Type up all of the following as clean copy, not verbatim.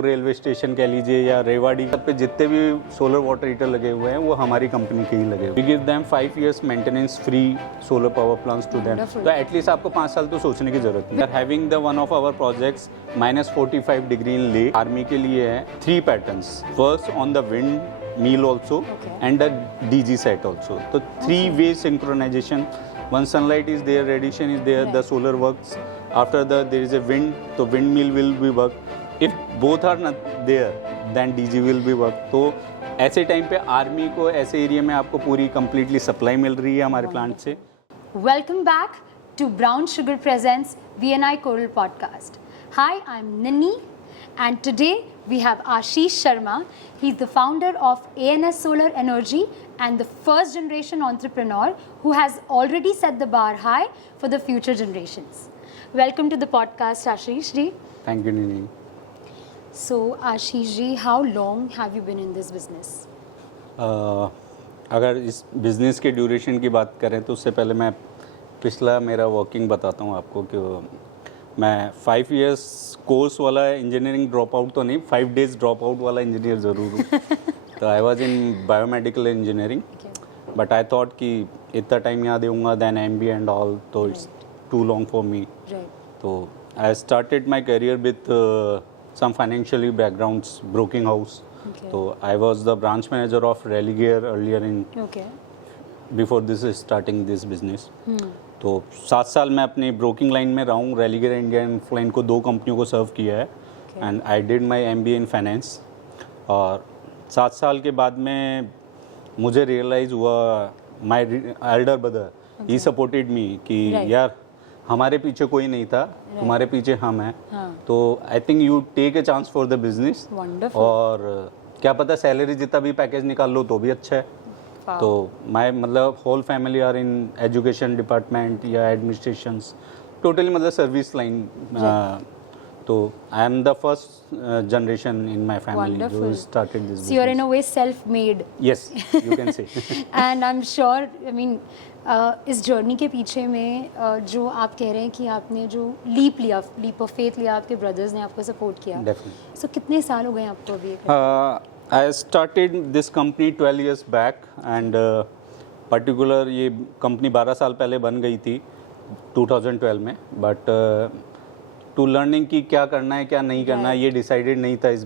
Railway station कह लीजिए या रेवाड़ी सब पे जितने भी सोलर वाटर हीटर लगे हुए हैं वो हमारी कंपनी के ही लगे हुए हैं। We give them 5 years maintenance free solar power plants to them. तो एटलीस्ट आपको 5 साल तो सोचने की जरूरत नहीं है। Having the one of our projects -45 degree in Leh army के लिए है 3 पैटर्न्स। First on the windmill also and the DG set also. तो 3 way synchronization. One sunlight is there, radiation is there, the solar works. After that there is a wind, so windmill will be work. If both are not there, then DG will be work. तो ऐसे time पे army को ऐसे area में आपको पूरी completely supply मिल रही है हमारे प्लांट से। Welcome back to Brown Sugar Presents VNI Coral Podcast. Hi, I'm Nini, and today we have Ashish Sharma. He's the founder of ANS Solar Energy and the first generation entrepreneur who has already set the bar high for the future generations. Welcome to the podcast, Ashish ji. Thank you, Nini. So, Ashish ji, how long have you been in this business? अगर इस business के duration की बात करें तो उससे पहले मैं पिछला मेरा वर्किंग बताता हूँ आपको कि मैं 5 years कोर्स वाला इंजीनियरिंग ड्रॉप आउट तो नहीं, 5 days ड्रॉप आउट वाला इंजीनियर ज़रूर हूँ। तो I was in biomedical engineering, but I thought कि इतना टाइम यहाँ दूंगा देन MBA एंड ऑल, तो it's too long for me. तो I started my career with some financially backgrounds, broking house. तो I was the branch manager of Religare earlier in before this starting this business. तो 7 साल मैं अपनी broking line में रहा हूँ। रेलिगेयर इंडिया एंड फ्लाइन को 2 कंपनियों को सर्व किया है and I did my MBA in finance. और 7 साल के बाद में मुझे रियलाइज़ हुआ, my elder brother he supported me कि यार हमारे पीछे कोई नहीं था, तुम्हारे पीछे हम हैं। तो I think you take a chance for the business, और क्या पता सैलरी जितना भी पैकेज निकाल लो तो भी अच्छा है। तो माई मतलब whole family are in education department या एडमिनिस्ट्रेशंस, टोटली मतलब सर्विस लाइन। तो I am the first generation in my family who started this business. So you're in a way self-made. Yes, you can say. And I'm sure, I mean, इस journey के पीछे में जो आप कह रहे हैं कि आपने जो लीप ऑफ फेथ लिया, आपके ब्रदर्स ने आपको सपोर्ट किया। Definitely. So कितने साल हो गए आपको अभी? I started this company 12 years back and particular ये कंपनी 12 साल पहले बन गई थी 2012 में, बट टू लर्निंग की क्या करना है क्या नहीं करना है ये डिसाइडेड नहीं था इस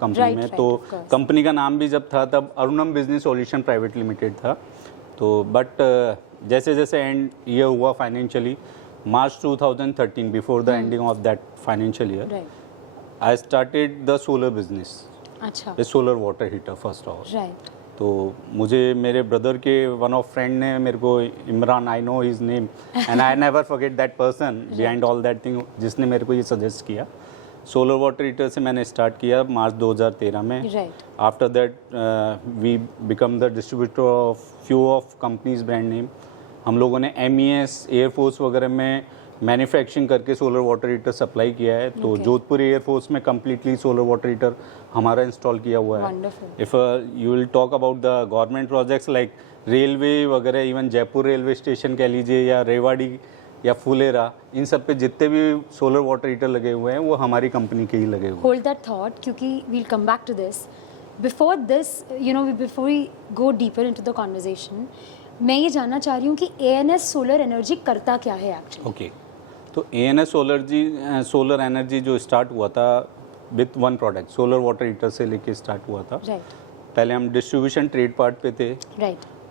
कंपनी में। तो कंपनी का नाम भी जब था तब Arunam business solution private limited था। तो बट जैसे जैसे एंड ईयर हुआ financially, March 2013 before the ending of that financial year, I started the solar business. अच्छा, solar water heater first of. तो मुझे मेरे ब्रदर के वन ऑफ फ्रेंड ने मेरे को, Imran, I know his name and I never forget that person behind all that thing, जिसने मेरे को ये सजेस्ट किया। सोलर वाटर हीटर से मैंने स्टार्ट किया मार्च 2013 में। After that we become the distributor of few of companies brand name. हम लोगों ने MES एयरफोर्स वगैरह में मैन्युफैक्चरिंग करके सोलर वाटर हीटर सप्लाई किया है। तो जोधपुर एयरफोर्स में कम्प्लीटली सोलर वाटर हीटर हमारा इंस्टॉल किया हुआ है। If you will talk about the government projects like railway वगैरह, इवन जयपुर रेलवे स्टेशन कह लीजिए या रेवाड़ी या फुलेरा, इन सब पे जितने भी सोलर वाटर हीटर लगे हुए हैं वो हमारी कंपनी के ही लगे हुए हैं। होल्ड दैट थॉट, क्योंकि we'll come back to this. Before this, you know, before we go deeper into the conversation, मैं ये जानना चाह रही हूँ कि ANS सोलर एनर्जी करता क्या है एक्चुअली? ओके, तो ANS सोलर एनर्जी जो स्टार्ट हुआ था with one product, solar water heater से लेके स्टार्ट हुआ था। पहले हम डिस्ट्रीब्यूशन ट्रेड पार्ट पे थे,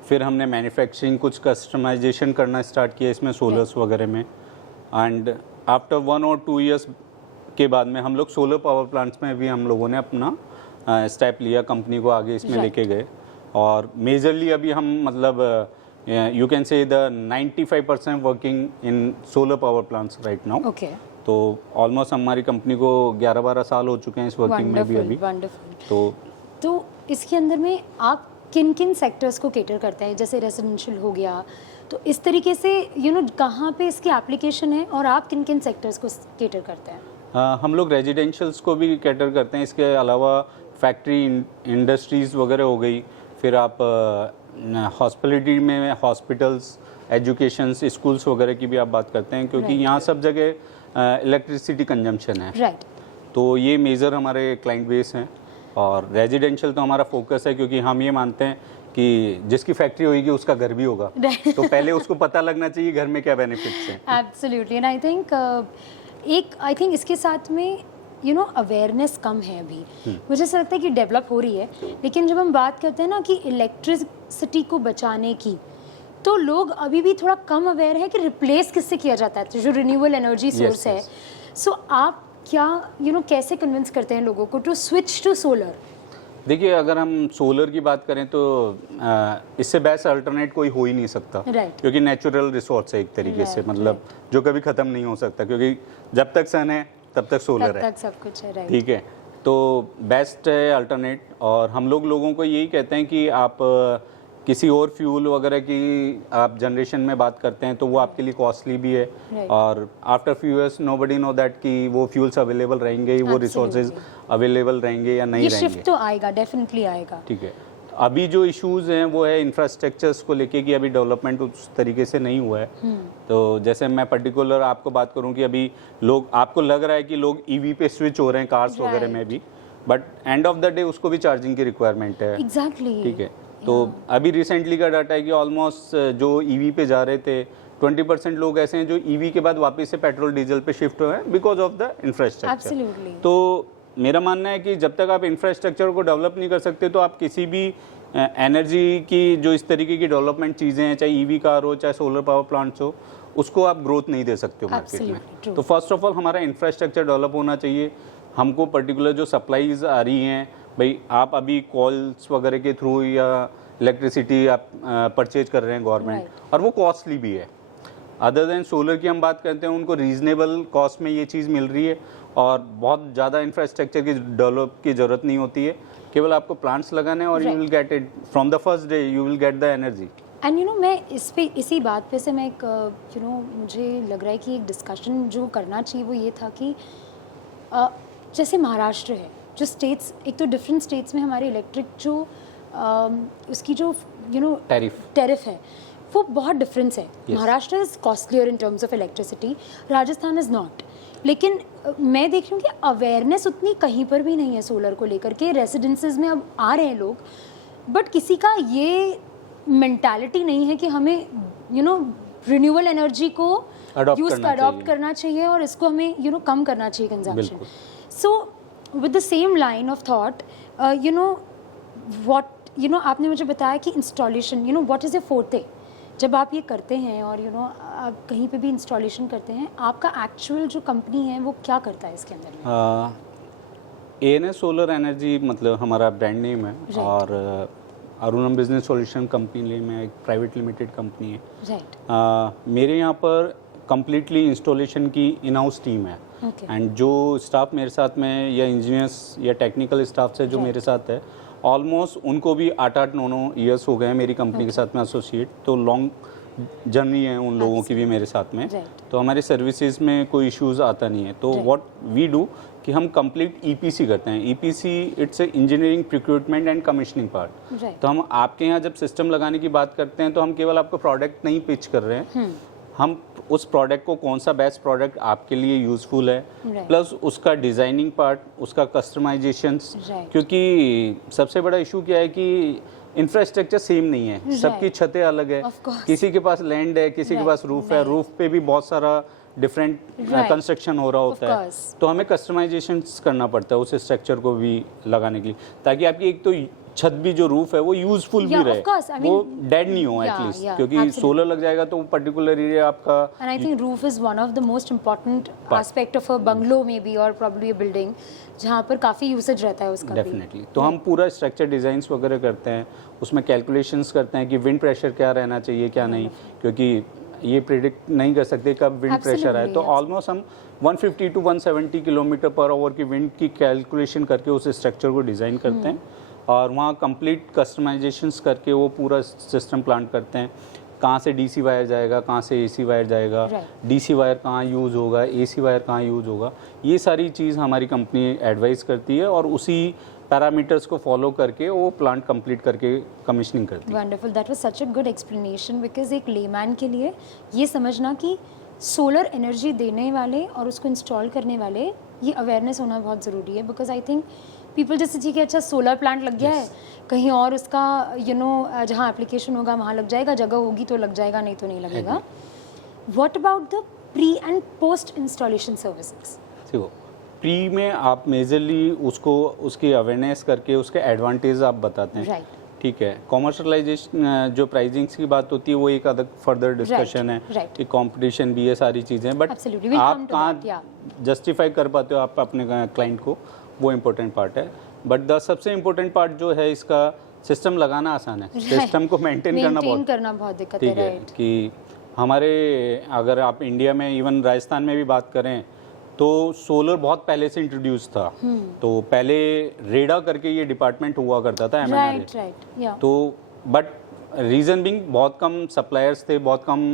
फिर हमने मैन्युफैक्चरिंग कुछ कस्टमाइजेशन करना स्टार्ट किया इसमें सोलर्स वगैरह में, एंड आफ्टर 1 or 2 years के बाद में हम लोग सोलर पावर प्लांट्स में भी हम लोगों ने अपना स्टेप लिया, कंपनी को आगे इसमें लेके गए। और मेजरली अभी हम मतलब you can say the 95% working in solar power plants right now. तो ऑलमोस्ट हमारी कंपनी को 11-12 साल हो चुके हैं इस वर्किंग में भी अभी। तो इसके अंदर में आप किन किन सेक्टर्स को केटर करते हैं? जैसे रेजिडेंशियल हो गया, तो इस तरीके से यू नो कहाँ पे इसकी एप्लीकेशन है और आप किन किन सेक्टर्स को केटर करते हैं? हम लोग रेजिडेंशियल्स को भी कैटर करते हैं, इसके अलावा फैक्ट्री इंडस्ट्रीज़ वगैरह हो गई, फिर आप हॉस्पिटलिटी में हॉस्पिटल्स, एजुकेशंस, स्कूल्स वगैरह की भी आप बात करते हैं, क्योंकि यहाँ सब जगह इलेक्ट्रिसिटी कंजम्पशन है। तो ये मेजर हमारे क्लाइंट बेस हैं। और रेजिडेंशियल तो हमारा फोकस है, क्योंकि हम ये मानते हैं कि जिसकी फैक्ट्री होगी उसका घर भी होगा, तो पहले उसको पता लगना चाहिए घर में क्या बेनिफिट्स हैं। एब्सोल्युटली, एंड आई थिंक इसके साथ में अवेयरनेस कम है अभी। मुझे ऐसा लगता है कि डेवलप हो रही है, लेकिन जब हम बात करते हैं ना कि इलेक्ट्रिसिटी को बचाने की, तो लोग अभी भी थोड़ा कम अवेयर है कि रिप्लेस किससे किया जाता है, तो जो रिन्यूएबल एनर्जी सोर्स है। सो आप क्या कैसे कन्विंस करते हैं लोगों को टू स्विच टू सोलर? देखिए, अगर हम सोलर की बात करें तो इससे बेस्ट अल्टरनेट कोई हो ही नहीं सकता, क्योंकि नेचुरल रिसोर्स है एक तरीके से, मतलब जो कभी ख़त्म नहीं हो सकता, क्योंकि जब तक सन है तब तक सोलर है, तक सब कुछ है। ठीक है, तो बेस्ट है अल्टरनेट। और हम लोगों को यही कहते हैं कि आप किसी और फ्यूल वगैरह की आप जनरेशन में बात करते हैं तो वो आपके लिए कॉस्टली भी है, और after few years nobody know that कि वो फ्यूल्स अवेलेबल रहेंगे, वो रिसोर्सेज अवेलेबल रहेंगे या नहीं रहेंगे। शिफ्ट तो आएगा, डेफिनेटली आएगा। ठीक है, अभी जो इश्यूज हैं वो है इंफ्रास्ट्रक्चर्स को लेके कि अभी डेवलपमेंट उस तरीके से नहीं हुआ है। तो जैसे मैं पर्टिकुलर आपको बात करूं कि अभी लोग, आपको लग रहा है कि लोग ईवी पे स्विच हो रहे हैं कार्स वगैरह में भी, but end of the day उसको भी चार्जिंग की रिक्वायरमेंट है। एग्जैक्टली, ठीक है, तो अभी रिसेंटली का डाटा है कि ऑलमोस्ट जो ईवी पे जा रहे थे 20% लोग ऐसे हैं जो ईवी के बाद वापस से पेट्रोल डीजल पे शिफ्ट हुए हैं बिकॉज ऑफ द इंफ्रास्ट्रक्चर। तो मेरा मानना है कि जब तक आप इंफ्रास्ट्रक्चर को डेवलप नहीं कर सकते तो आप किसी भी एनर्जी की जो इस तरीके की डेवलपमेंट चीज़ें हैं, चाहे ईवी कार हो चाहे सोलर पावर प्लांट्स हो, उसको आप ग्रोथ नहीं दे सकते हो मार्केट में। तो फर्स्ट ऑफ ऑल हमारा इंफ्रास्ट्रक्चर डेवलप होना चाहिए। हमको पर्टिकुलर जो सप्लाईज आ रही हैं, भाई आप अभी कॉल्स वगैरह के थ्रू या इलेक्ट्रिसिटी आप परचेज कर रहे हैं गवर्नमेंट, और वो कॉस्टली भी है। अदर देन सोलर की हम बात करते हैं, उनको रीजनेबल कॉस्ट में ये चीज़ मिल रही है और बहुत ज़्यादा इंफ्रास्ट्रक्चर की डेवलप की ज़रूरत नहीं होती है, केवल आपको प्लांट्स लगाने और you will get it from the first day, you will get the energy. And मैं इसी बात पे से मैं एक मुझे लग रहा है कि एक डिस्कशन जो करना चाहिए वो ये था कि जैसे महाराष्ट्र है, जो स्टेट्स, एक तो डिफरेंट स्टेट्स में हमारे इलेक्ट्रिक जो उसकी जो टैरिफ है वो बहुत डिफरेंस है। Maharashtra is costlier in terms of electricity, Rajasthan is not. लेकिन मैं देख रही हूँ कि अवेयरनेस उतनी कहीं पर भी नहीं है सोलर को लेकर के। रेसिडेंसेस में अब आ रहे हैं लोग, बट किसी का ये मेंटालिटी नहीं है कि हमें रिन्यूएबल एनर्जी को अडॉप्ट करना चाहिए और इसको हमें कम करना चाहिए consumption. So with the same line of thought आपने मुझे बताया कि installation, what is a forte, जब आप ये करते हैं और आप कहीं पे भी इंस्टॉलेशन करते हैं, आपका एक्चुअल जो कंपनी है वो क्या करता है इसके अंदर में? ANS सोलर एनर्जी मतलब हमारा ब्रांड नेम है, और अरुणम बिजनेस सॉल्यूशन कंपनी में एक प्राइवेट लिमिटेड कंपनी है। मेरे यहाँ पर कम्प्लीटली इंस्टॉलेशन की इन हाउस टीम है, एंड जो स्टाफ मेरे साथ में या इंजीनियर्स या टेक्निकल स्टाफ से जो मेरे साथ है, ऑलमोस्ट उनको भी 8-9 ईयर्स हो गए हैं मेरी कंपनी के साथ में एसोसिएट, तो लॉन्ग जर्नी है उन लोगों की भी मेरे साथ में। तो हमारे सर्विसेज में कोई इश्यूज आता नहीं है। तो व्हाट वी डू कि हम कंप्लीट EPC करते हैं। EPC it's a engineering procurement and commissioning part. तो हम आपके यहाँ जब सिस्टम लगाने की बात करते हैं तो हम केवल आपको प्रोडक्ट नहीं पिच कर रहे हैं, हम उस प्रोडक्ट को कौन सा बेस्ट प्रोडक्ट आपके लिए यूज़फुल है, प्लस उसका डिज़ाइनिंग पार्ट, उसका कस्टमाइजेशंस, क्योंकि सबसे बड़ा इशू क्या है कि इंफ्रास्ट्रक्चर सेम नहीं है, सबकी छतें अलग है, किसी के पास लैंड है, किसी के पास रूफ है, रूफ पे भी बहुत सारा डिफरेंट कंस्ट्रक्शन हो रहा होता है, तो हमें कस्टमाइजेशंस करना पड़ता है उस स्ट्रक्चर को भी लगाने के लिए, ताकि आपकी एक तो छत भी जो रूफ है वो यूजफुल भी रहे, वो डेड नहीं हो एटलीस्ट, क्योंकि सोलर लग जाएगा तो पर्टिकुलर एरिया आपका। And I think roof is one of the most important aspect of a bungalow में बी और प्रोबब्ली अ बिल्डिंग, जहाँ पर काफ़ी यूसेज रहता है उसका। डेफिनेटली। तो हम पूरा स्ट्रक्चर डिज़ाइंस वगैरह करते हैं, उसमें कैलकुलेशंस करते हैं कि विंड प्रेशर क्या रहना चाहिए क्या नहीं, क्योंकि ये प्रिडिक्ट नहीं कर सकते कब विंड प्रेशर आए। तो ऑलमोस्ट हम 150 to 170 किलोमीटर पर आवर की विंड की कैलकुलेशन करके उस स्ट्रक्चर को डिज़ाइन करते हैं, और वहाँ कंप्लीट कस्टमाइजेशंस करके वो पूरा सिस्टम प्लान करते हैं, कहाँ से DC वायर जाएगा, कहाँ से AC वायर जाएगा, DC वायर कहाँ यूज़ होगा, AC वायर कहाँ यूज़ होगा, ये सारी चीज़ हमारी कंपनी एडवाइस करती है, और उसी पैरामीटर्स को फॉलो करके वो प्लांट कंप्लीट करके कमिश्निंग करती है। Wonderful, that was such a good explanation, because एक लेमैन के लिए ये समझना कि सोलर एनर्जी देने वाले और उसको इंस्टॉल करने वाले ये अवेयरनेस होना बहुत ज़रूरी है, बिकॉज आई थिंक पीपल जैसे जी कि अच्छा सोलर प्लांट लग गया है, कहीं और उसका जहाँ एप्लीकेशन होगा वहाँ लग जाएगा, जगह होगी तो लग जाएगा, नहीं तो नहीं लगेगा. What about the pre and post installation services? देखो, प्री में आप मेजरली उसको उसकी अवेयरनेस करके उसके एडवांटेज आप बताते हैं. राइट. ठीक है. कॉमर्शलाइजेशन जो प्राइसिंग्स की बात होती है वो एक अलग फर्दर डिस्कशन है. right. एक कंपटीशन भी है, सारी चीज़ें. But Absolutely. We'll come आप to that, कहाँ जस्टिफाई कर पाते हो आप अपने क्लाइंट को, वो इम्पोर्टेंट पार्ट है. बट द सबसे इम्पोर्टेंट पार्ट जो है इसका, सिस्टम लगाना आसान है, सिस्टम को मेंटेन करना बहुत दिक्कत ठीक है. कि हमारे अगर आप इंडिया में इवन राजस्थान में भी बात करें तो सोलर बहुत पहले से इंट्रोड्यूस था. तो पहले रेडा करके ये डिपार्टमेंट हुआ करता था MNRE. तो बट रीज़न बिंग बहुत कम सप्लायर्स थे, बहुत कम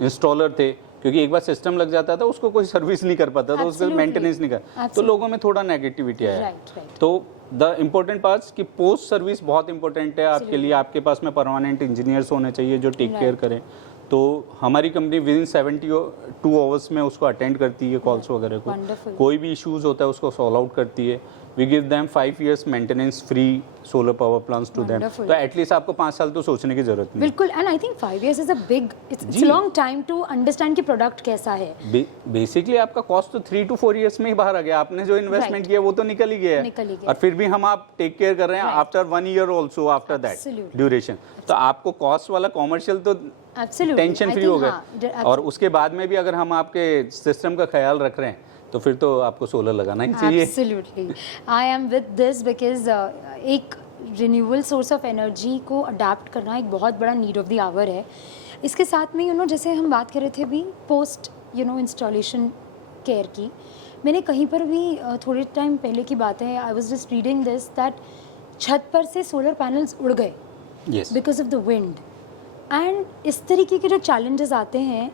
इंस्टॉलर थे, क्योंकि एक बार सिस्टम लग जाता था उसको कोई सर्विस नहीं कर पाता था, उसका मेंटेनेंस नहीं कर, तो लोगों में थोड़ा नेगेटिविटी आया. तो द इम्पोर्टेंट पार्ट्स कि पोस्ट सर्विस बहुत इंपॉर्टेंट है आपके लिए. आपके पास में परमानेंट इंजीनियर्स होने चाहिए जो टेक केयर करें. तो हमारी कंपनी विद इन 72 आवर्स में उसको अटेंड करती है कॉल्स वगैरह को. कोई भी इश्यूज होता है उसको सॉल्व आउट करती है. We give them 5 years maintenance free solar power plants to them. तो एटलीस्ट आपको 5 साल तो सोचने की जरूरत नहीं. बिल्कुल. And I think 5 years is a big, it's long time to understand कि प्रोडक्ट कैसा है. बेसिकली आपका कॉस्ट तो 3 to 4 years में ही बाहर आ गया. आपने जो इन्वेस्टमेंट किया वो तो निकल ही गया है. और फिर भी हम आप टेक केयर कर रहे हैं after 1 year also after that duration. तो आपको कॉस्ट वाला कॉमर्शियल तो टेंशन फ्री हो गए. और उसके बाद में भी अगर हम आपके सिस्टम का ख्याल रख रहे हैं तो फिर तो आपको सोलर लगाना ही चाहिए. Absolutely. I am with this because एक रिन्यूएबल सोर्स ऑफ एनर्जी को अडाप्ट करना एक बहुत बड़ा नीड ऑफ द आवर है. इसके साथ में जैसे हम बात कर रहे थे अभी पोस्ट इंस्टॉलेशन केयर की, मैंने कहीं पर भी थोड़े टाइम पहले की बात है, I was just reading this that छत पर से सोलर पैनल्स उड़ गए because of the wind. And इस तरीके के जो चैलेंजेस आते हैं,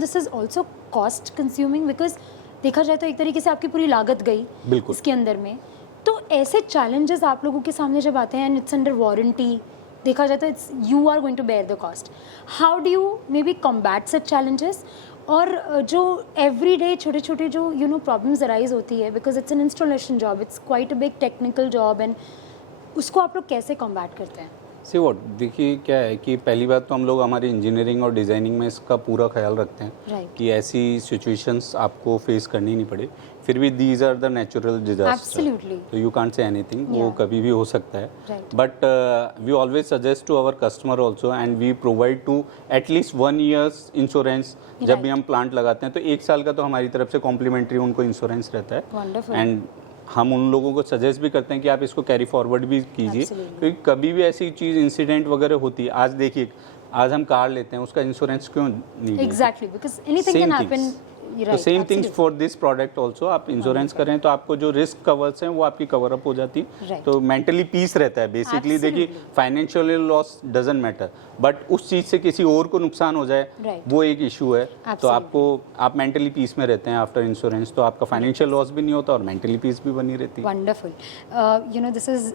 this is also cost consuming, because देखा जाए तो एक तरीके से आपकी पूरी लागत गई इसके अंदर में. तो ऐसे चैलेंजेस आप लोगों के सामने जब आते हैं एंड इट्स अंडर वारंटी, देखा जाए तो it's you are going to bear the cost. How do you maybe combat such challenges? और जो एवरी डे छोटे छोटे जो प्रॉब्लम्स अराइज होती है, because it's an installation job, it's quite a big technical job, and उसको आप लोग कैसे कॉम्बैट करते हैं? सी वॉट, देखिए क्या है कि पहली बात तो हम लोग हमारी इंजीनियरिंग और डिज़ाइनिंग में इसका पूरा ख्याल रखते हैं कि ऐसी सिचुएशंस आपको फेस करनी नहीं पड़े. फिर भी these are the natural disaster, तो यू कांट से एनीथिंग, वो कभी भी हो सकता है. But we always suggest to our customer also and we provide to at least 1 year insurance. जब भी हम प्लांट लगाते हैं तो 1 साल का तो हमारी तरफ से कॉम्प्लीमेंट्री उनको इंश्योरेंस रहता है. एंड हम उन लोगों को सजेस्ट भी करते हैं कि आप इसको कैरी फॉरवर्ड भी कीजिए, क्योंकि कभी भी ऐसी चीज़ इंसिडेंट वगैरह होती है. आज देखिए, आज हम कार लेते हैं, उसका इंश्योरेंस क्यों नहीं? Exactly, because anything can happen. तो same things for this product also. आप इंश्योरेंस करें तो आपको जो रिस्क कवर्स हैं वो आपकी कवर अप हो जाती है. तो मेंटली पीस रहता है बेसिकली. देखिए, financial loss doesn't matter, but उस चीज़ से किसी और को नुकसान हो जाए वो एक इशू है. तो आप मेंटली पीस में रहते हैं आफ्टर इंश्योरेंस, तो आपका फाइनेंशियल लॉस भी नहीं होता और मेंटली पीस भी बनी रहती है. Wonderful. This is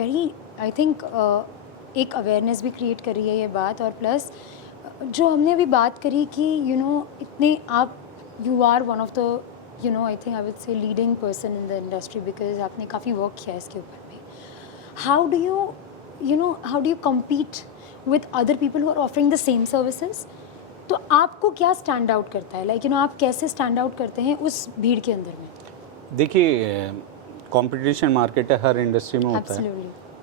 very, I think एक अवेयरनेस भी क्रिएट कर रही है ये बात. और प्लस जो हमने अभी बात करी कि इतने आप you are one of the I think I would say leading person in the industry, because आपने काफ़ी वर्क किया है इसके ऊपर में. how do you compete with other people who are offering the same services? तो आपको क्या स्टैंड आउट करता है, लाइक आप कैसे स्टैंड आउट करते हैं उस भीड़ के अंदर में? देखिए, कंपटीशन मार्केट है, हर इंडस्ट्री में होता है,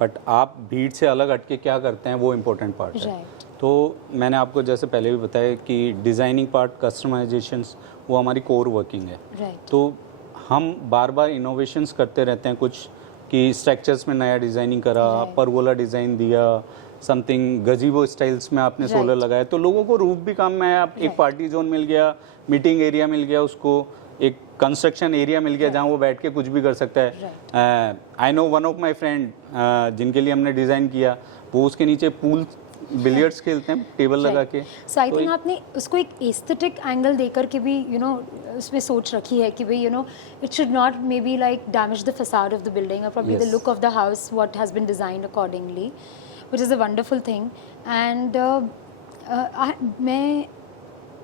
बट आप भीड़ से अलग हटके क्या करते हैं वो इम्पोर्टेंट पार्ट है. तो मैंने आपको जैसे पहले भी बताया कि डिज़ाइनिंग पार्ट, कस्टमाइजेशंस, वो हमारी कोर वर्किंग है. तो हम बार बार इनोवेशंस करते रहते हैं, कुछ कि स्ट्रक्चर्स में नया डिज़ाइनिंग करा, परगोला डिज़ाइन दिया, समथिंग गजीबो स्टाइल्स में आपने सोलर लगाया, तो लोगों को रूफ भी काम में आप एक पार्टी जोन मिल गया, मीटिंग एरिया मिल गया, उसको एक कंस्ट्रक्शन एरिया मिल गया जहाँ वो बैठ के कुछ भी कर सकता है. I know one of my friend जिनके लिए हमने डिज़ाइन किया, वो उसके नीचे पूल बिलियर्ड्स खेलते हैं टेबल लगा के. सो आई थिंक आपने उसको एक एस्थेटिक एंगल देकर के भी उसमें सोच रखी है कि भाई it should not may be like damage the facade of the building और probably the look of the house what has been designed accordingly, which is a wonderful thing. And मैं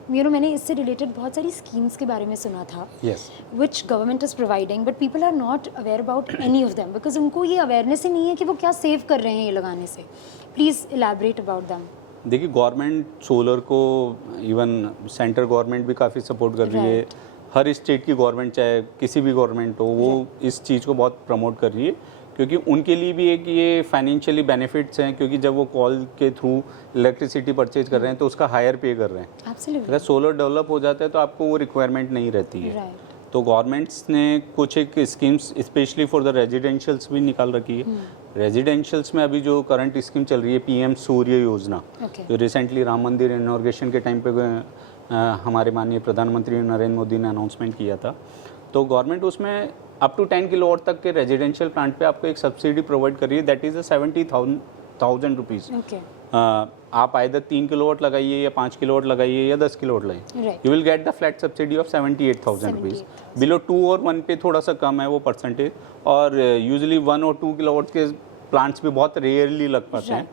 मैंने इससे रिलेटेड बहुत सारी स्कीम्स के बारे में सुना था yes which government is providing but people are not aware about any of them because उनको ये अवेयरनेस ही नहीं है कि वो क्या सेव कर रहे हैं ये लगाने से. Please elaborate about them. देखिए गवर्नमेंट सोलर को इवन सेंट्रल गवर्नमेंट भी काफ़ी सपोर्ट कर रही है. हर स्टेट की गवर्नमेंट चाहे किसी भी गवर्नमेंट हो वो इस चीज़ को बहुत प्रमोट कर रही है क्योंकि उनके लिए भी एक ये फाइनेंशियली बेनिफिट्स हैं क्योंकि जब वो कॉल के थ्रू इलेक्ट्रिसिटी परचेज कर रहे हैं तो उसका हायर पे कर रहे हैं. Absolutely. अगर सोलर डेवलप हो जाता है तो आपको वो रिक्वायरमेंट नहीं रहती है. Right. तो गवर्नमेंट्स ने कुछ एक स्कीम्स स्पेशली फॉर द रेजिडेंशियल्स भी निकाल रखी है. रेजिडेंशियल्स में अभी जो करंट स्कीम चल रही है पीएम सूर्य योजना Okay. जो रिसेंटली राम मंदिर इनॉर्गेशन के टाइम पे हमारे माननीय प्रधानमंत्री नरेंद्र मोदी ने अनाउंसमेंट किया था. तो गवर्नमेंट उसमें अप टू 10 किलोवाट तक के रेजिडेंशियल प्लांट पे आपको एक सब्सिडी प्रोवाइड कर रही है दैट इज़ 70,000 रुपीज़. Okay. आप आइदर 3 किलोवाट लगाइए या 5 किलोवाट लगाइए या 10 किलोवाट लगाइए Right. You will get the flat subsidy of 78,000 rupees. Below 2 और 1 पे थोड़ा सा कम है वो परसेंटेज और यूजुअली 1 और 2 किलोवाट के प्लांट्स भी बहुत रेयरली लग पाते हैं.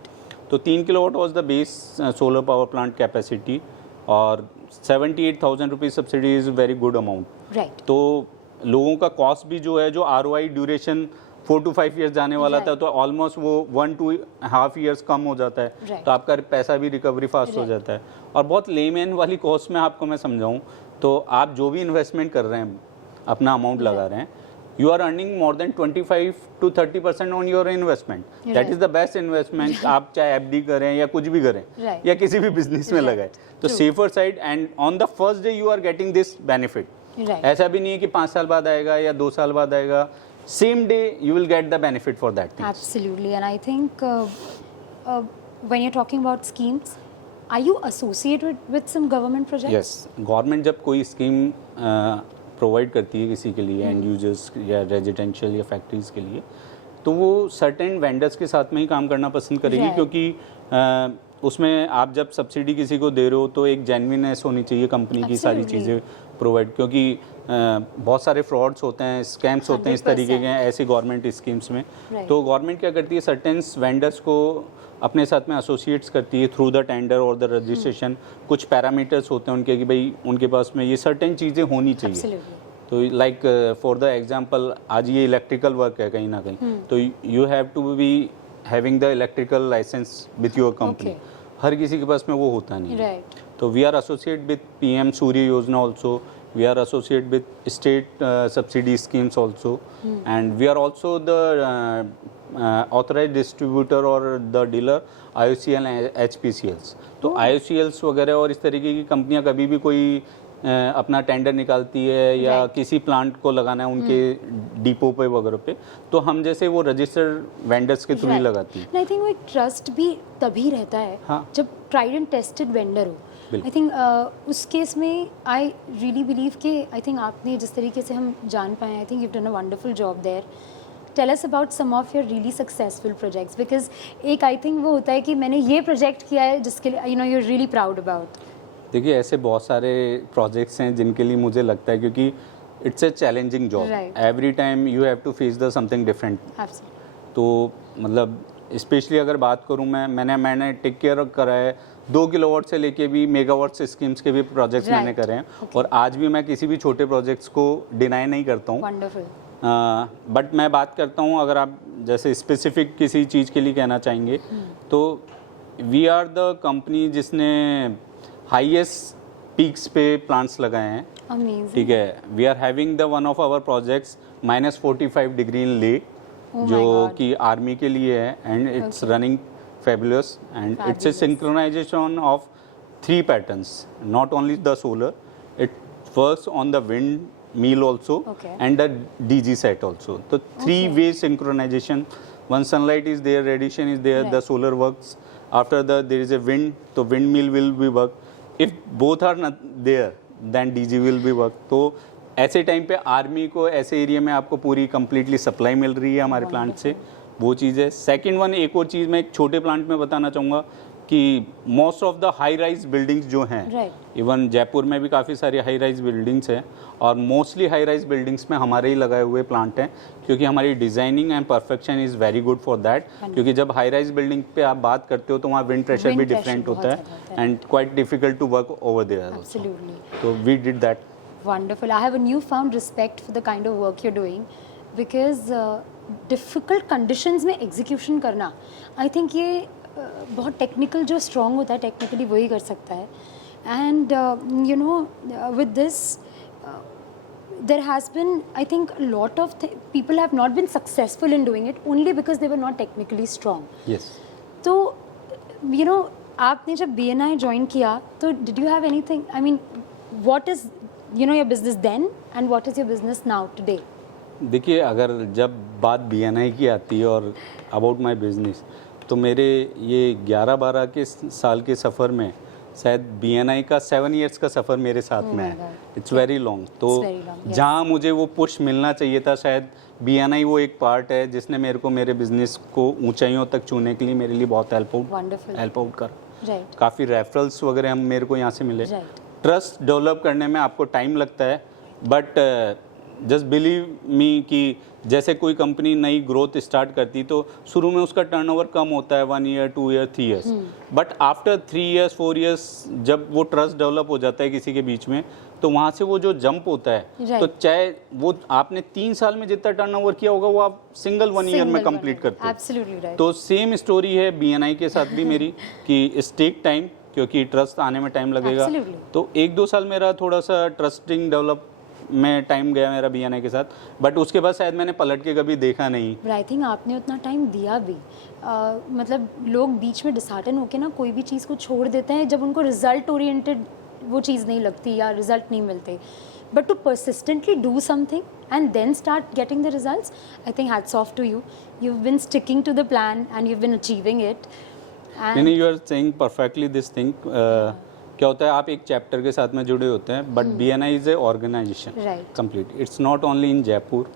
तो 3 kilowatt was the base solar power plant capacity और 78,000 rupees subsidy is very good amount. Right. तो लोगों का कॉस्ट भी जो है जो ROI ड्यूरेशन 4 to 5 ईयर्स जाने वाला था तो ऑलमोस्ट वो 1 to ½ ईयर्स कम हो जाता है. Right. तो आपका पैसा भी रिकवरी फास्ट हो जाता है. और बहुत लेमैन वाली कॉस्ट में आपको मैं समझाऊं तो आप जो भी इन्वेस्टमेंट कर रहे हैं अपना अमाउंट लगा रहे हैं you are earning more than 25 to 30% on your investment. That is the best investment. आप चाहे FD करें या कुछ भी करें Right. या किसी भी बिजनेस में लगाए तो safer side and on the first day you are getting this benefit. Right. ऐसा भी नहीं है कि 5 साल बाद आएगा या 2 साल बाद आएगा. Same day you will get the benefit for that thing. Absolutely, and I think when you're talking about schemes, are you associated with some government projects? Yes government जब कोई स्कीम प्रोवाइड करती है किसी के लिए एंड यूजर्स या residential या factories के लिए तो वो सर्टेन वेंडर्स के साथ में ही काम करना पसंद करेगी Right. क्योंकि उसमें आप जब सब्सिडी किसी को दे रहे हो तो एक जेन्युइननेस होनी चाहिए कंपनी की सारी Absolutely. चीज़ें प्रोवाइड क्योंकि बहुत सारे फ्रॉड्स होते हैं स्कैम्स होते हैं इस तरीके के ऐसी गवर्नमेंट स्कीम्स में. Right. तो गवर्नमेंट क्या करती है सर्टेन वेंडर्स को अपने साथ में एसोसिएट्स करती है थ्रू द टेंडर और द रजिस्ट्रेशन. कुछ पैरामीटर्स होते हैं उनके कि भाई उनके पास में ये सर्टेन चीज़ें होनी चाहिए. Absolutely. तो लाइक फॉर द एग्जांपल आज ये इलेक्ट्रिकल वर्क है कहीं ना कहीं तो you have to be having the electrical licence with your company. हर किसी के पास में वो होता नहीं है. Right. तो we are associate with PM Surya Yojana also. We are associated with state subsidy schemes also, and we are also the authorized distributor or the dealer IOCL and HPCLs. तो IOCLs वगैरह और इस तरीके की कंपनियां कभी भी कोई अपना टेंडर निकालती है या किसी प्लांट को लगाना है उनके डिपो पे वगैरह पे तो हम जैसे वो रजिस्टर्ड वेंडर्स के थ्रू ही लगाती है. आई थिंक वो एक ट्रस्ट भी तभी रहता है हाँ. जब ट्राइड एंड टेस्टेड वेंडर हो. आई थिंक उस केस में आई रियली बिलीव कि आई थिंक आपने जिस तरीके से हम जान पाए I think you done a wonderful job there. Tell us about some of your really successful projects because एक आई थिंक वो होता है कि मैंने ये प्रोजेक्ट किया है जिसके लिए you know you are really proud about. देखिए ऐसे बहुत सारे प्रोजेक्ट्स हैं जिनके लिए मुझे लगता है क्योंकि it's a challenging job. Right. Every time you have to face the something different. तो मतलब स्पेशली अगर बात करूं मैंने टेक केयर करा है 2 किलोवाट से लेके भी मेगावाट स्कीम्स के भी प्रोजेक्ट्स Right. मैंने करे हैं. और आज भी मैं किसी भी छोटे प्रोजेक्ट्स को डिनाई नहीं करता हूँ. वंडरफुल. बट मैं बात करता हूँ अगर आप जैसे स्पेसिफिक किसी चीज़ के लिए कहना चाहेंगे तो वी आर द कंपनी जिसने हाईएस्ट पीक्स पे प्लांट्स लगाए हैं. अमेजिंग. ठीक है. We are having the one of our projects -45 degree in Leh जो कि आर्मी के लिए है and it's running fabulous and it's a synchronization of 3 patterns, not only the solar, it works on the windmill also and the DG set also. So 3-way synchronization. One sunlight is there, radiation is there, the solar works. After that there is a wind, so windmill will be work. If both are not there, then DG will be work. तो ऐसे time पे army को ऐसे area में आपको पूरी completely supply मिल रही है हमारे प्लांट से. वो चीज़ है. सेकंड वन एक और चीज़ मैं एक छोटे प्लांट में बताना चाहूँगा कि most of the high rise buildings जो हैं, Right. इवन जयपुर में भी काफ़ी सारी हाई राइज बिल्डिंग्स हैं और मोस्टली हाई राइज बिल्डिंग्स में हमारे ही लगाए हुए प्लांट हैं, क्योंकि हमारी designing and perfection is very good for that. क्योंकि जब हाई राइज बिल्डिंग पे आप बात करते हो तो वहाँ विंड प्रेशर भी Wind pressure डिफरेंट बहुत होता ज़्यादा होता है and quite difficult to work over there. Absolutely. तो we did that. Wonderful. I have a newfound respect for the kind of work you're doing because difficult conditions में execution करना, I think ये बहुत technical, जो strong होता है technically वही कर सकता है. And you know, with this, there has been, I think, a lot of people have not been successful in doing it only because they were not technically strong. Yes. तो you know, आपने जब BNI join किया तो did you have anything, I mean, what is, you know, your business then and what is your business now today? देखिए, अगर जब बात BNI की आती है और अबाउट माय बिजनेस, तो मेरे ये 11-12 के साल के सफ़र में शायद BNI का 7 इयर्स का सफ़र मेरे साथ Oh में my है। God. It's very long. तो It's very long, yes. जहाँ मुझे वो पुश मिलना चाहिए था, शायद BNI वो एक पार्ट है जिसने मेरे को मेरे बिजनेस को ऊंचाइयों तक छूने के लिए मेरे लिए बहुत हेल्प Wonderful. आउट कर। Right. काफ़ी रेफरल्स वगैरह हम मेरे को यहाँ से मिले। Right. ट्रस्ट डेवलप करने में आपको टाइम लगता है, बट जस्ट बिलीव मी कि जैसे कोई कंपनी नई ग्रोथ स्टार्ट करती तो शुरू में उसका टर्नओवर कम होता है, 1 year 2 year 3 years, but after 3 years 4 years जब वो ट्रस्ट डेवलप हो जाता है किसी के बीच में, तो वहाँ से वो जो जंप होता है, Right. तो चाहे वो आपने 3 साल में जितना टर्नओवर किया होगा वो आप सिंगल 1 ईयर में कंप्लीट करते हो। Absolutely right. तो सेम स्टोरी है BNI के साथ भी मेरी कि इट्स टेक टाइम, क्योंकि ट्रस्ट आने में टाइम लगेगा। Absolutely. तो 1-2 साल मेरा थोड़ा सा ट्रस्टिंग डेवलप में टाइम गया मेरा BNI के साथ, बट उसके बाद शायद मैंने पलट के कभी देखा नहीं। But I think आपने उतना टाइम दिया भी, मतलब लोग बीच में डिसहार्टन होके ना कोई भी चीज़ को छोड़ देते हैं जब उनको रिजल्ट ओरिएंटेड वो चीज़ नहीं लगती या रिजल्ट नहीं मिलते, but to persistently do something and then start getting the results, I think hats off to you. You've been sticking to the plan and you've been achieving it. And नहीं, you are saying perfectly this thing. क्या होता है, आप एक chapter के साथ में जुड़े होते हैं, but BNI is a organization Right. Complete. It's not only in Jaipur,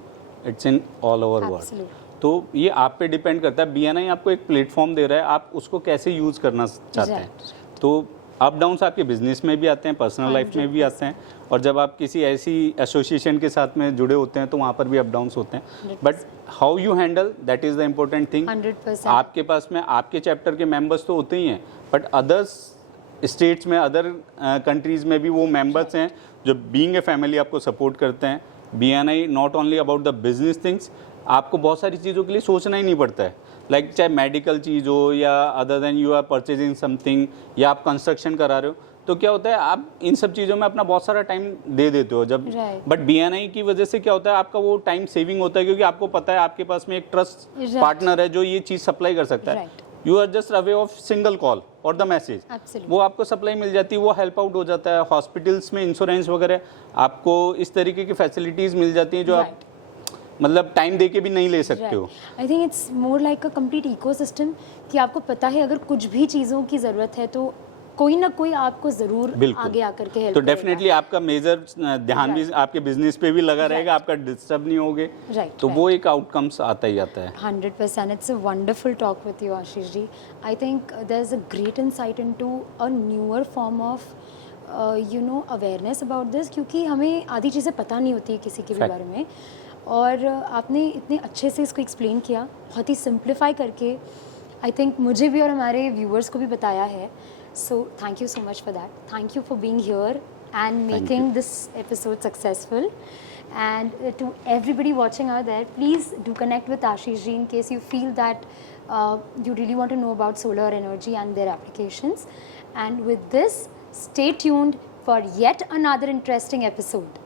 it's in all over world. Absolutely. तो ये आप पे डिपेंड करता है। BNI आपको एक प्लेटफॉर्म दे रहा है, आप उसको कैसे यूज़ करना चाहते हैं। Right. तो अप डाउन्स आपके बिजनेस में भी आते हैं, पर्सनल लाइफ में भी आते हैं, और जब आप किसी ऐसी एसोसिएशन के साथ में जुड़े होते हैं तो वहाँ पर भी अप डाउन्स होते हैं। But how you handle that is the important thing. 100%. आपके पास में आपके चैप्टर के मेंबर्स तो होते ही हैं, बट अदर्स स्टेट्स में, अदर कंट्रीज़ में भी वो मेंबर्स हैं जो बीइंग ए फैमिली आपको सपोर्ट करते हैं। BNI not only about the business things, आपको बहुत सारी चीज़ों के लिए सोचना ही नहीं पड़ता है। लाइक चाहे मेडिकल चीज़ हो या other than you are purchasing something, या आप कंस्ट्रक्शन करा रहे हो, तो क्या होता है आप इन सब चीज़ों में अपना बहुत सारा टाइम दे देते हो जब। Right. बट BNI की वजह से क्या होता है, आपका वो टाइम सेविंग होता है, क्योंकि आपको पता है आपके पास में एक ट्रस्ट Right. पार्टनर है जो ये चीज़ सप्लाई कर सकता है। Right. You are just away of single call और द मैसेज, Absolutely. वो आपको सप्लाई मिल जाती है, वो हेल्प आउट हो जाता है। हॉस्पिटल्स में इंश्योरेंस वगैरह आपको इस तरीके की फैसिलिटीज़ मिल जाती हैं जो आप मतलब टाइम दे के भी नहीं ले सकते हो। I think it's more like a complete ecosystem कि आपको पता है अगर कुछ भी चीज़ों की ज़रूरत है तो कोई ना कोई आपको ज़रूर बिल्कुल। आगे आकर के हेल्प तो डेफिनेटली आपका मेजर ध्यान भी आपके बिजनेस पे भी लगा रहेगा, आपका डिस्टर्ब नहीं होगे, Right, तो right. वो एक आउटकम्स आता ही आता है। 100%. It's a wonderful talk with you, Ashish ji. I think there's a great insight into a newer form of, awareness about this, क्योंकि हमें आधी चीज़ें पता नहीं होती किसी के भी Fact. बारे में, और आपने इतने अच्छे से इसको एक्सप्लेन किया, बहुत ही सिंप्लीफाई करके आई थिंक मुझे भी और हमारे व्यूअर्स को भी बताया है. So thank you so much for that. Thank you for being here and making this episode successful. And to everybody watching out there, please do connect with Ashish ji in case you feel that you really want to know about solar energy and their applications. And with this, stay tuned for yet another interesting episode.